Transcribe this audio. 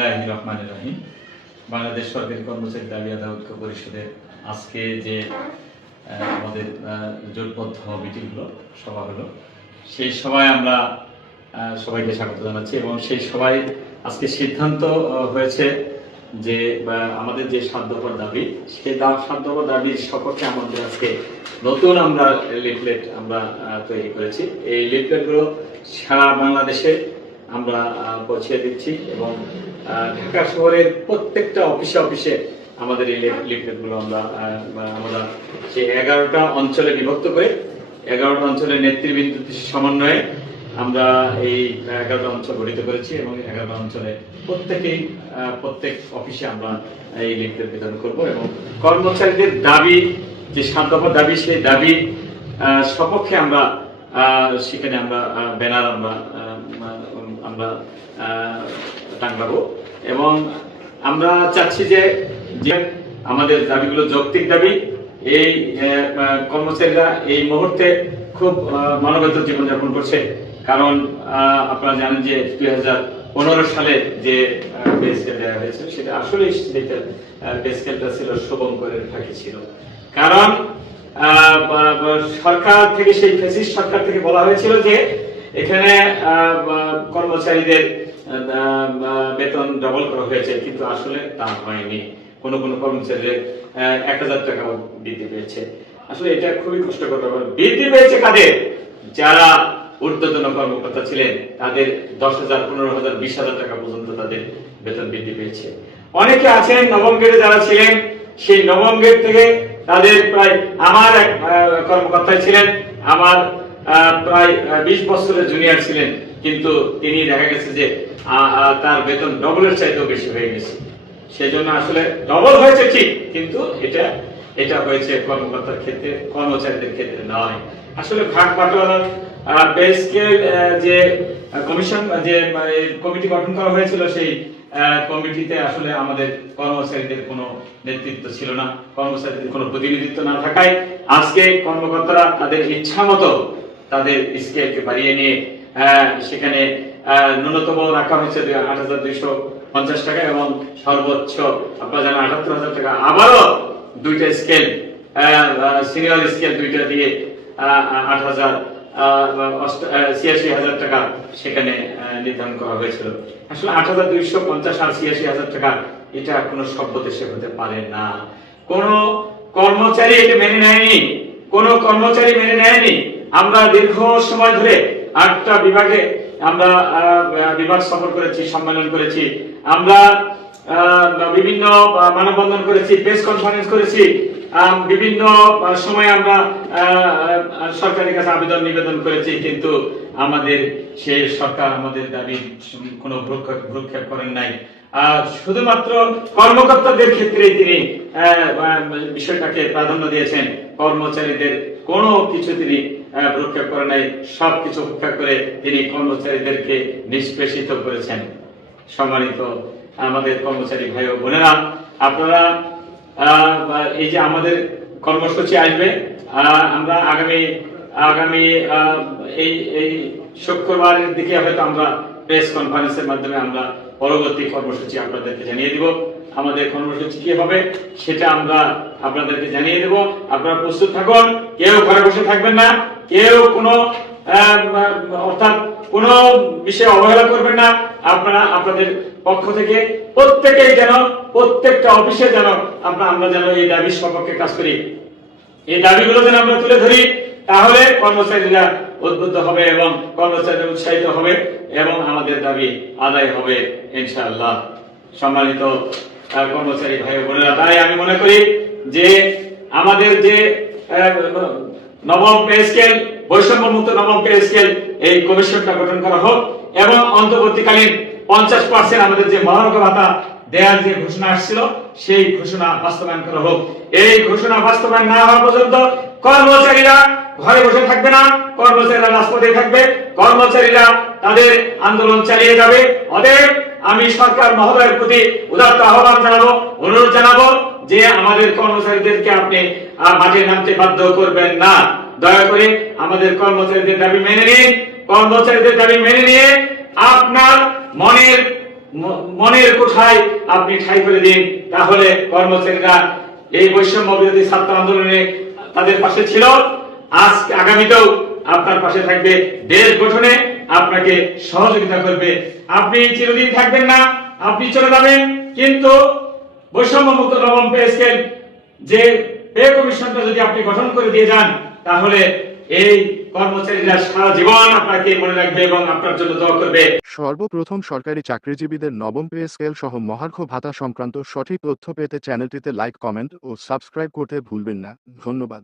রহমানির রহিম বাংলাদেশ সরকারি কর্মচারী দাবি আদায় ঐক্য পরিষদের আজকে যে আমাদের জোটবদ্ধ মিটিং হলো সভা হলো, সেই সভায় আমরা সবাইকে স্বাগত জানাচ্ছি এবং সেই সভায় আজকে সিদ্ধান্ত হয়েছে যে আমাদের যে সাধ্যপর দাবি, সেই সাধ্যপর দাবির সপক্ষে আমাদের আজকে নতুন আমরা লিফলেট আমরা তৈরি করেছি। এই লিফলেটগুলো সারা বাংলাদেশে আমরা পৌঁছে দিচ্ছি এবং ঢাকা শহরের প্রত্যেকটা অফিসে অফিসে আমাদের এই লিফলেটগুলো আমরা আমরা সেই এগারোটা অঞ্চলে বিভক্ত করে এগারোটা অঞ্চলের নেতৃবৃন্দ সমন্বয়ে আমরা এই এগারোটা অঞ্চল গঠিত করেছি এবং এগারোটা অঞ্চলে প্রত্যেকেই প্রত্যেক অফিসে আমরা এই লিফলেট বিতরণ করব এবং কর্মচারীদের দাবি, যে শান্তপর দাবি, সেই দাবি সপক্ষে আমরা সেখানে আমরা ব্যানার আমরা আমরা টাঙাবো এবং আমরা চাচ্ছি যে আমাদের দাবিগুলো যৌক্তিক দাবি, এই কর্মচারীরা এই মুহূর্তে খুব মানবেতর জীবনযাপন করছে। কারণ আপনারা জানেন যে দুই পনেরো সালে যে পে স্কেল দেওয়া হয়েছে সেটা আসলে সেটা পে স্কেলটা ছিল শুভঙ্করের ফাঁকি ছিল। কারণ সরকার থেকে, সেই ফেসিস সরকার থেকে বলা হয়েছিল যে, এখানে কর্মচারীদের বেতন ডবল করা হয়েছে, কিন্তু আসলে তা হয়নি। কোনো কোনো কর্মচারীদের এক হাজার টাকা বৃদ্ধি পেয়েছে। আসলে এটা খুবই কষ্টকর ব্যাপার। বৃদ্ধি পেয়েছে কাদের? যারা ঊর্ধ্বতন কর্মকর্তা ছিলেন, তাদের দশ হাজার, পনেরো হাজার, বিশ হাজার টাকা পর্যন্ত তাদের বেতন বৃদ্ধি পেয়েছে। অনেকে আছেন, নবম গ্রেডে যারা ছিলেন, সেই নবম গ্রেড থেকে তাদের প্রায় আমার এক কর্মকর্তা ছিলেন। আমার প্রায় বিশ বছরের জুনিয়র ছিলেন কিন্তু তিনি দেখা গেছে যে তার বেতন ডবলের চাইতেও বেশি হয়ে গেছে। সেজন্য আসলে ডবল হয়েছে ঠিক কিন্তু এটা এটা হয়েছে কর্মকর্তার ক্ষেত্রে কর্মচারীদের ক্ষেত্রে নয়। আসলে ভাগ যে কমিশন যে মানে, কমিটি গঠন করা হয়েছিল সেই কমিটিতে আসলে আমাদের কর্মচারীদের কোনো নেতৃত্ব ছিল না। কর্মচারীদের কোনো প্রতিনিধিত্ব না থাকায় আজকে কর্মকর্তারা তাদের ইচ্ছা মতো তাদের স্কেলকে বাড়িয়ে নিয়ে সেখানে ন্যূনতম রাখা হয়েছে আট হাজার দুইশো পঞ্চাশ টাকা এবং সর্বোচ্চ আপনারা জানেন আটাত্তর হাজার টাকা। আবারও দুইটা স্কেল সিনিয়র স্কেল দুইটা দিয়ে আট হাজার ছিয়াশি হাজার টাকা সেখানে নির্ধারণ করা হয়েছিল। আসলে আট হাজার দুইশো পঞ্চাশ আর ছিয়াশি হাজার টাকা, এটা কোনো সভ্য দেশে হতে পারে না। কোন কর্মচারী এটা মেনে নেয়নি। কোন কর্মচারী মেনে নেয়নি। আমরা দীর্ঘ সময় ধরে আটটা বিভাগে আমরা বিভাগ সফর করেছি, সম্মেলন করেছি। আমরা বিভিন্ন মানববন্ধন করেছি, প্রেস কনফারেন্স করেছি। বিভিন্ন সময় আমরা সরকারের কাছে আবেদন নিবেদন করেছি, কিন্তু আমাদের সে সরকার আমাদের দাবি কোনো ভ্রুক্ষেপ করেন নাই। শুধুমাত্র কর্মকর্তাদের ক্ষেত্রে তিনি বিষয়টাকে প্রাধান্য দিয়েছেন। কর্মচারীদের কোনো কিছু তিনি ভ্রুক্ষেপ করেন নাই সব কিছু উপেক্ষা করে তিনি কর্মচারীদেরকে নিষ্পেষিত করেছেন। সম্মানিত আমাদের কর্মচারী ভাই ও বোনেরা, আপনারা এই যে আমাদের কর্মসূচি আসবে আমরা আগামী আগামী এই এই শুক্রবারের দিকে হয়তো আমরা প্রেস কনফারেন্সের মাধ্যমে আমরা পরবর্তী কর্মসূচি আপনাদেরকে জানিয়ে দিব। আমাদের কর্মসূচি কি হবে সেটা আমরা আপনাদেরকে জানিয়ে দেব। আপনারা প্রস্তুত থাকুন, কেউ ঘরে বসে থাকবেন না। কেউ কোনো অর্থাৎ কোনো বিষয়ে অবহেলা করবেন না। আপনারা, আপনাদের পক্ষ থেকে প্রত্যেকেই যেন, প্রত্যেকটা অফিসে যেন আমরা আমরা যেন এই দাবির সপক্ষে কাজ করি। এই দাবিগুলো যেন আমরা তুলে ধরি, তাহলে কর্মচারীরা উদ্বুদ্ধ হবে এবং কর্মচারীরা উৎসাহিত হবে এবং আমাদের দাবি আদায় হবে, ইনশাআল্লাহ। সম্মানিত কর্মচারী ভাই বোনেরা, তাই আমি মনে করি যে আমাদের যে নবম পে স্কেল বৈষম্য মুক্ত নবম পে স্কেল, এই কমিশনটা গঠন করা হোক এবং অন্তর্বর্তীকালীন পঞ্চাশ পার্সেন্ট আমাদের যে মহার্ঘ ভাতা দেওয়ার যে ঘোষণা আসছিল, সেই ঘোষণা বাস্তবায়ন করা হোক। এই ঘোষণা বাস্তবায়ন না হওয়া পর্যন্ত কর্মচারীরা ঘরে বসে থাকবে না, কর্মচারীরা রাজপথে থাকবে, কর্মচারীরা তাদের আন্দোলন চালিয়ে যাবে। অতএব আমি সরকার মহোদয়ের প্রতি উদাত্ত আহ্বান জানাব, অনুরোধ জানাব যে আমাদের কর্মচারীদেরকে আপনি মাঠে নামতে বাধ্য করবেন না। দয়া করে আমাদের কর্মচারীদের দাবি মেনে নিন। কর্মচারীদের দাবি মেনে নিয়ে আপনার মনের মনের কোঠায় আপনি ঠাই করে দিন। তাহলে কর্মচারীরা এই বৈষম্য বিরোধী ছাত্র আন্দোলনে তাদের পাশে ছিল। আজ আগামীতেও আপনার পাশে থাকবে দেশ গঠনে, আপনাকে সহযোগিতা করবে। আপনি চিরদিন থাকবেন না, আপনি চলে যাবেন। কিন্তু বৈষম্য মুক্ত নবম পে স্কেল যে পে কমিশনটা যদি আপনি গঠন করে দিয়ে যান, তাহলে এই সর্বপ্রথম সরকারি চাকরিজীবীদের নবম পে স্কেল সহ মহার্ঘ ভাতা সংক্রান্ত সঠিক তথ্য পেতে চ্যানেলটিতে লাইক কমেন্ট ও সাবস্ক্রাইব করতে ভুলবেন না। ধন্যবাদ।